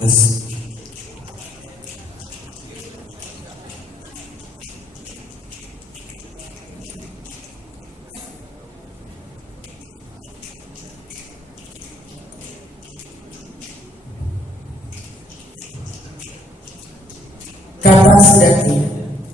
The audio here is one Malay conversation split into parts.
Terus kata sedati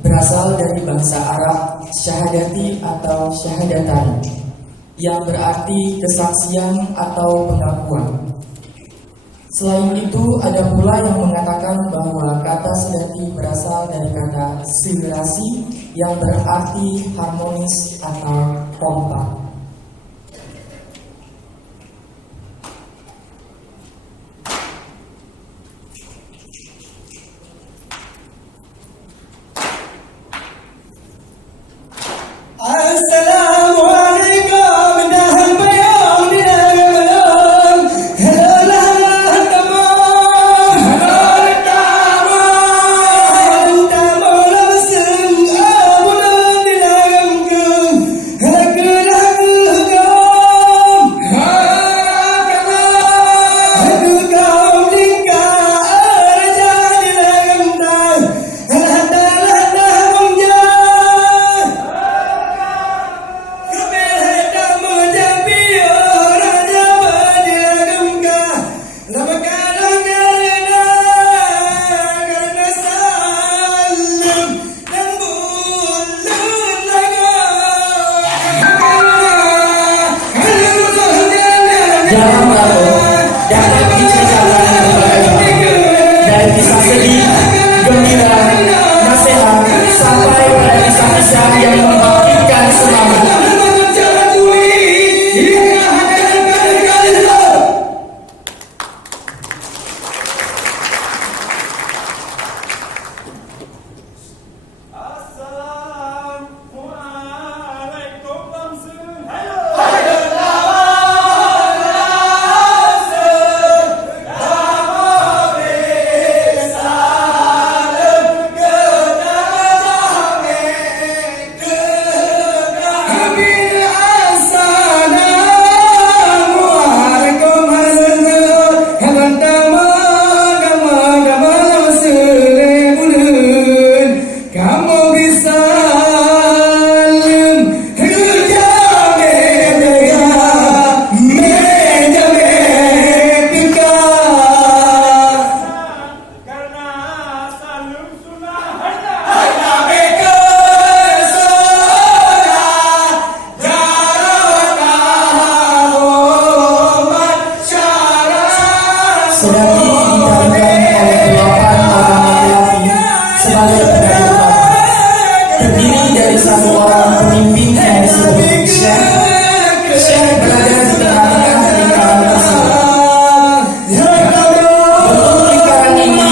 berasal dari bahasa Arab syahadati atau syahadatani yang berarti kesaksian atau pengakuan. Selain itu, ada pula yang mengatakan bahwa kata sedati berasal dari kata silerasi yang berarti harmonis atau kompak. Dalam lagu dapat diceritakan berbagai dari kisah sedih, gembira, nasihat sampai pada kisah-kisah yang membangkitkan semangat. Sedati ditarikan oleh 8 orang laki-laki sebagai penari umat, terdiri dari satu orang pemimpin yang disebut Syekh. Syekh berada di tengah-tengah lingkaran tersebut. Bentuk lingkaran ini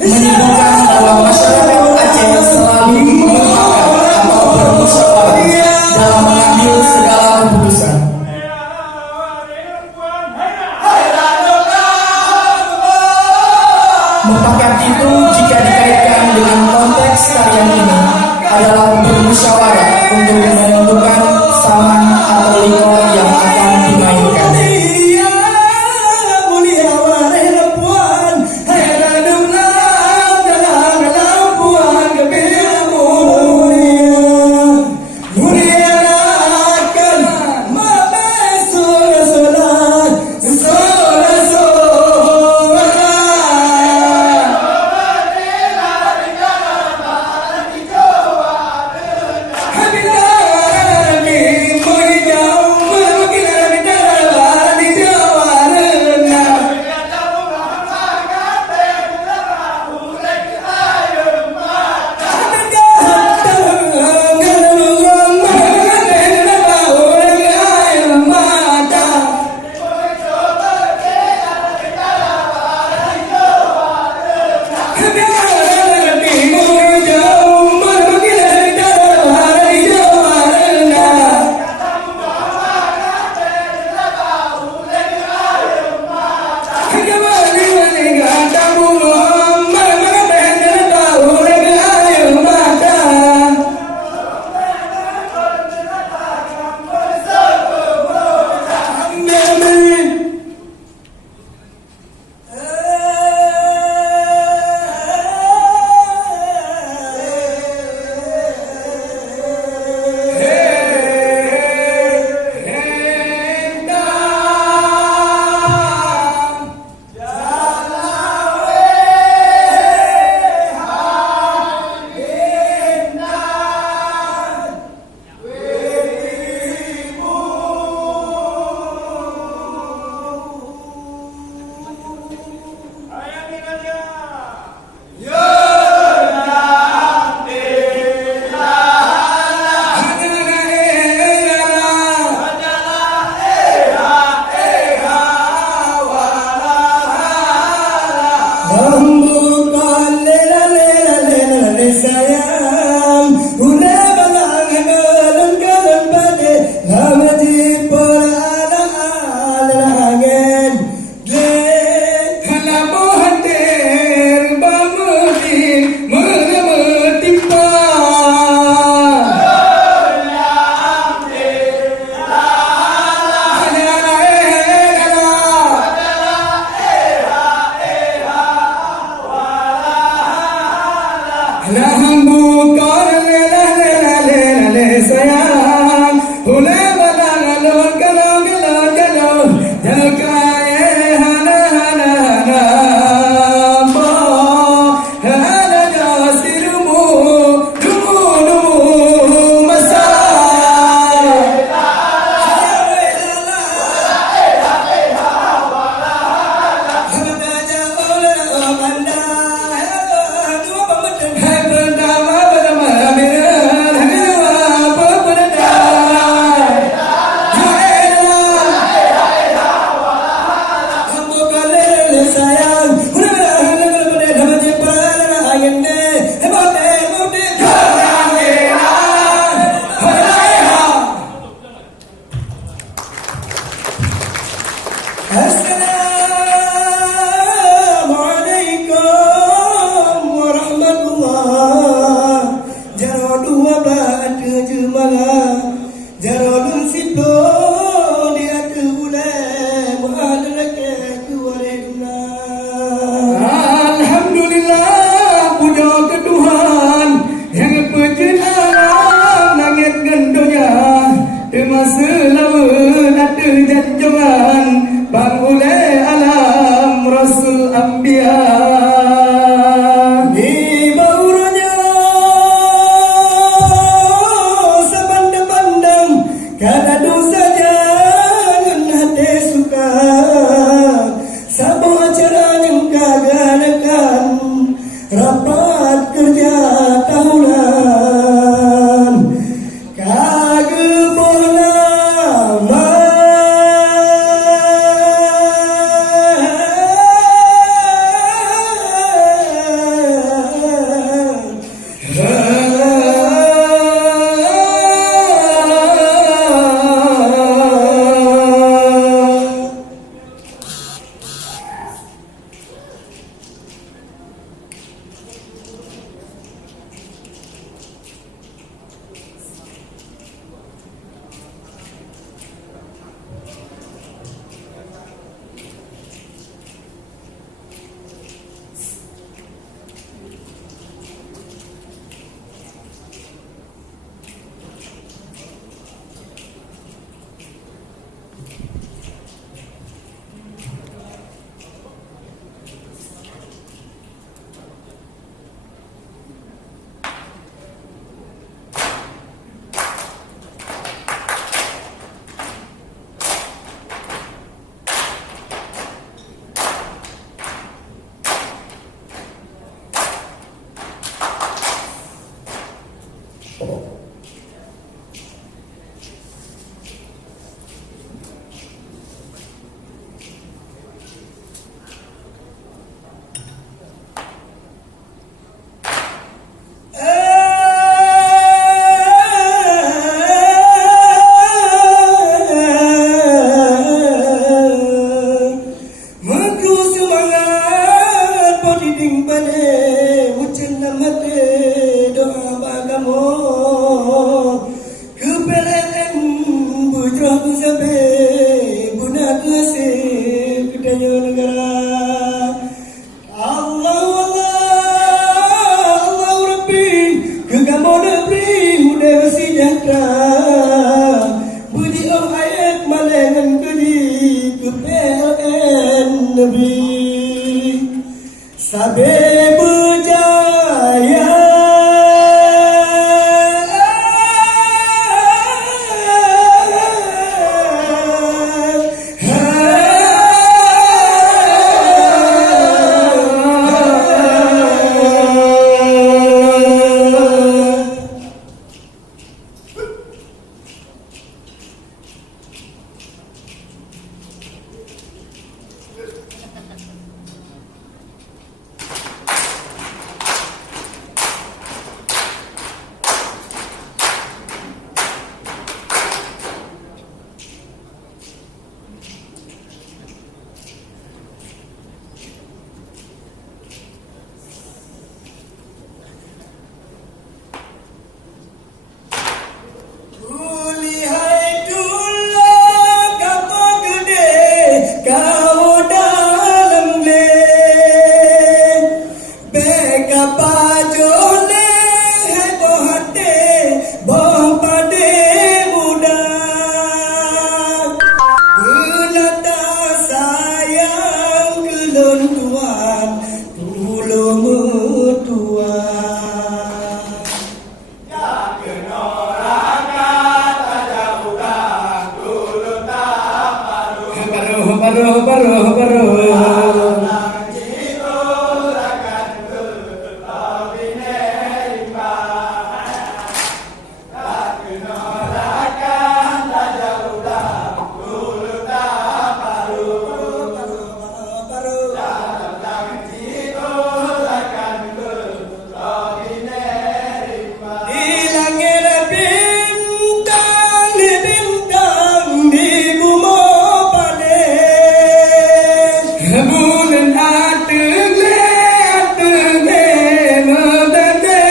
menunjukkan bahwa masyarakat Aceh selalu bersepakat atau bermusyawarah dalam mengambil segala keputusan. Mufakat itu jika dikaitkan dengan konteks tarian ini adalah bermusyawarah untuk menentukan saman atau liko yang akan dimainkan. sayang. Mudah-mudahan dengan pada nama jumpa dan ayam deh. Hebat deh, Assalamualaikum warahmatullah. Jaro dua belah ada jemalah. Jaro dun siplo di ada ulai. Mu'adarake kuwariduna. Alhamdulillah, puja ke Tuhan yang pejin alam langit gendonya. Masa lawan ada janjangan bang oleh alam Rasul Anbiya. Ni bauranya sepandang-pandang kada dosa jangan hati suka. Sabah acara yang kaganakan rapat kerja tahunan. Sabe berjaya. bulan ategle medade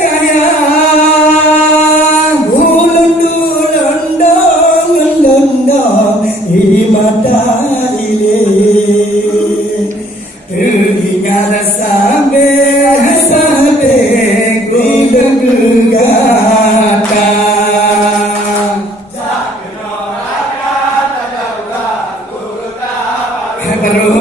cahaya ulundong mata ile ingat sampai gugata Baru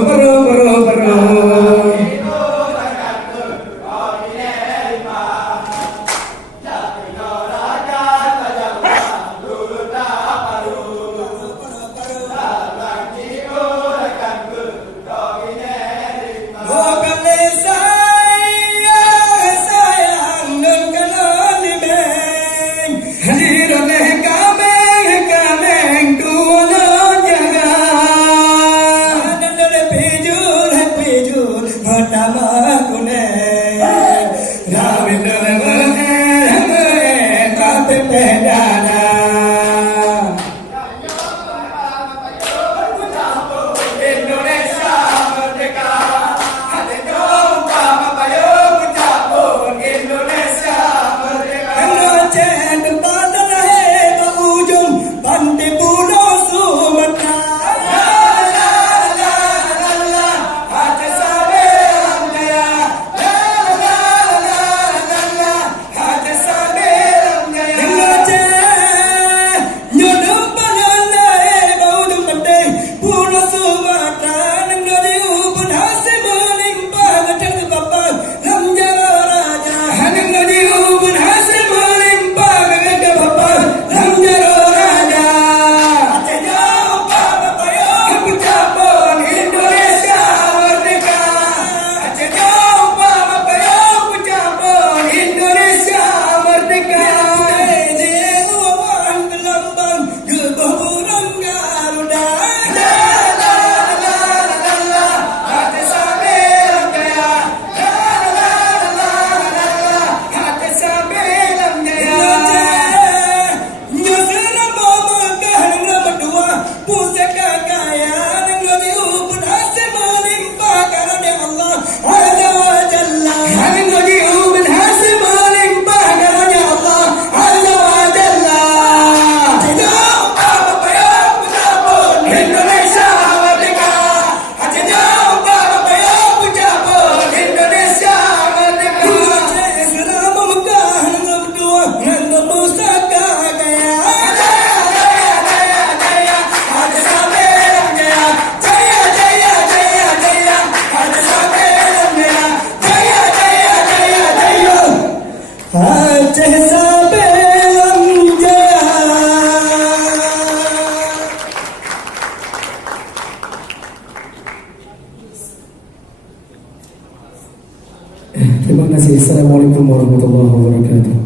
Terima kasih. Assalamualaikum warahmatullahi wabarakatuh.